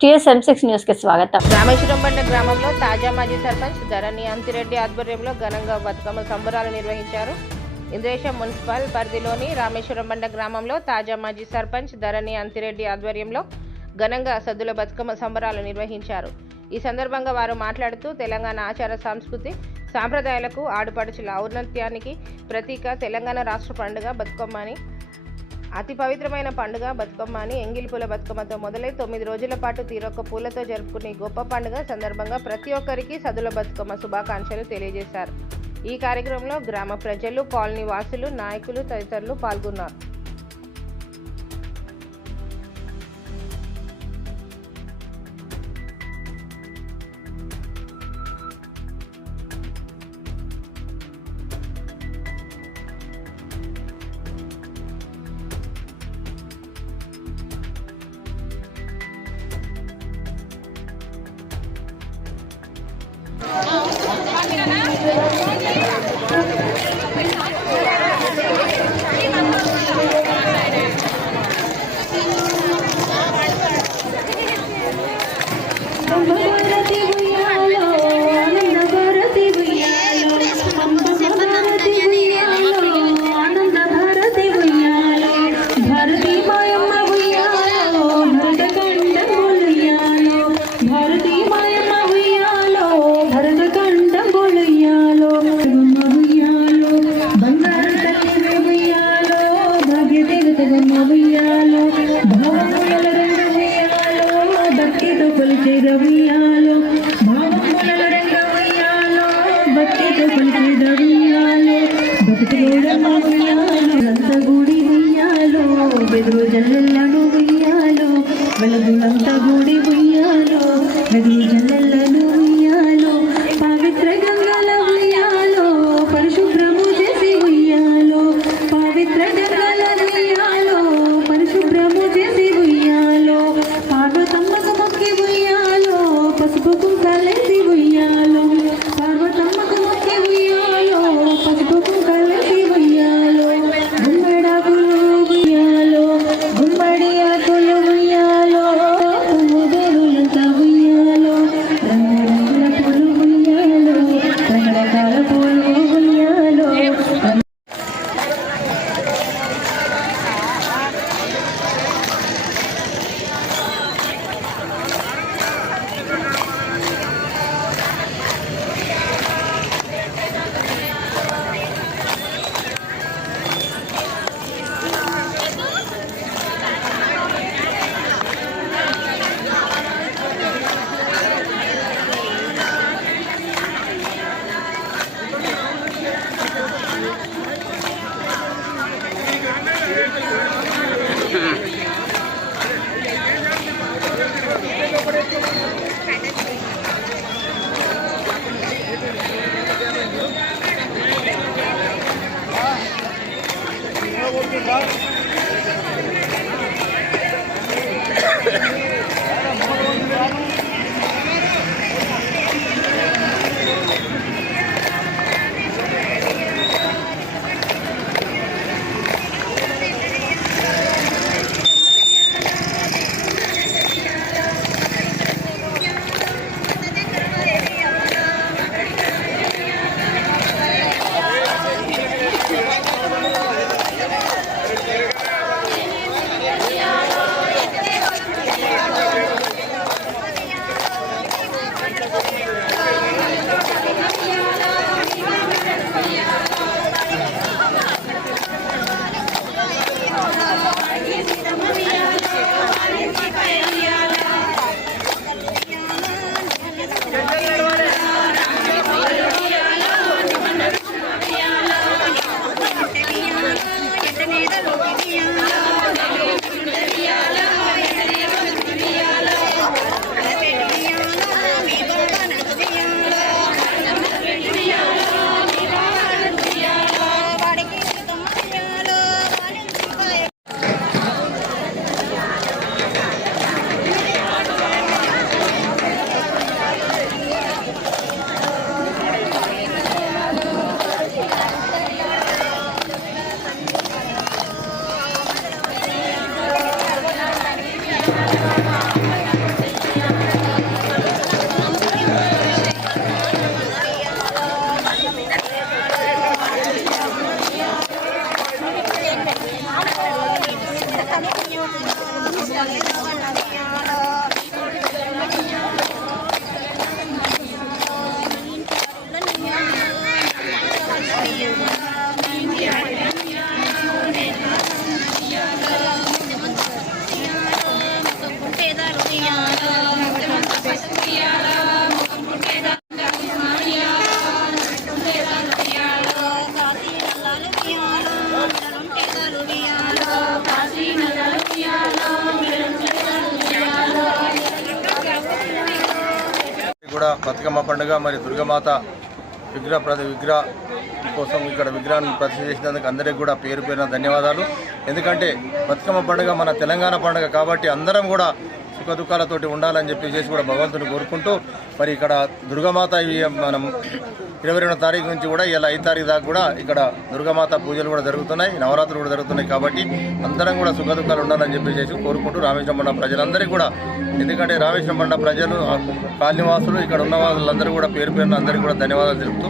TSM6 న్యూస్‌కి స్వాగతం. రామేశ్వరంబండ గ్రామంలో తాజా మాజీ సర్పంచ్ ధరణి అంతిరెడ్డి ఆధ్వర్యంలో ఘనంగా బతుకమ్మ సంబరాలు నిర్వహించారు. ఇంద్రేశం మున్సిపల్ పరిధిలోని రామేశ్వరంబండ గ్రామంలో తాజా మాజీ సర్పంచ్ ధరణి అంతిరెడ్డి ఆధ్వర్యంలో ఘనంగా సద్దుల బతుకమ్మ సంబరాలు నిర్వహించారు. ఈ సందర్భంగా వారు మాట్లాడుతూ తెలంగాణ ఆచార సంస్కృతి సాంప్రదాయాలకు ఆడుపడుచుల ఔన్నత్యానికి ప్రతీక తెలంగాణ రాష్ట్ర పండుగ బతుకమ్మ అని, అతి పవిత్రమైన పండుగ బతుకమ్మ అని, ఎంగిలిపూల బతుకమ్మతో మొదలై 9 రోజుల పాటు తీరొక్క పూలతో జరుపుకునే గొప్ప పండుగ సందర్భంగా ప్రతి ఒక్కరికి సద్దుల బతుకమ్మ శుభాకాంక్షలు తెలియజేశారు. ఈ కార్యక్రమంలో గ్రామ ప్రజలు, కాలనీ వాసులు, నాయకులు తదితరులు పాల్గొన్నారు. జల్లెల్లను ఉయ్యాలో వెలుగులంతా గుడి ఉయ్యాలో వెలుగు జల్లెల్లను ఉయ్యాలో పవిత్ర గంగల ఉయ్యాలో పరిశుభ్రము చేసి ఉయ్యాలో పవిత్ర గంగల ఉయ్యాలో పరిశుభ్రము చేసి ఉయ్యాలో పార్వతమ్మకు మొక్కి ఉయ్యాలో పసుపు కుంకాలేసి ఉయ్యాలో పార్వతమ్మకు మొక్కి ఉయ్యాలో పసుపు కుంకాలేసి ఉయ్యాలో గుమ్మడాకులు ఉయ్యాలో గుమ్మడి ఆకులు ఉయ్యాలో పువ్వు దేవులంతా ఉయ్యాలో కూడా బతుకమ్మ పండుగ మరియు దుర్గమాత విగ్రహ కోసం ఇక్కడ విగ్రహాన్ని ప్రతిష్ఠ చేసినందుకు అందరికీ కూడా పేరు పేరున ధన్యవాదాలు. ఎందుకంటే బతుకమ్మ పండుగ మన తెలంగాణ పండుగ కాబట్టి అందరం కూడా సుఖ దుఃఖాలతోటి ఉండాలని చెప్పేసి కూడా భగవంతుని కోరుకుంటూ మరి ఇక్కడ దుర్గమాత మనం 22వ తారీఖు నుంచి కూడా ఇలా 5 తారీఖు దాకా కూడా ఇక్కడ దుర్గమాత పూజలు కూడా జరుగుతున్నాయి, నవరాత్రులు కూడా జరుగుతున్నాయి. కాబట్టి అందరం కూడా సుఖ దుఃఖాలు ఉండాలని చెప్పేసి కోరుకుంటూ రామేశ్వరం బండ ప్రజలందరికీ కూడా, ఎందుకంటే రామేశ్వరం బండ ప్రజలు కాలనివాసులు ఇక్కడ ఉన్న వాళ్ళందరూ కూడా పేరు పేరున అందరికీ కూడా ధన్యవాదాలు తెలుపుతూ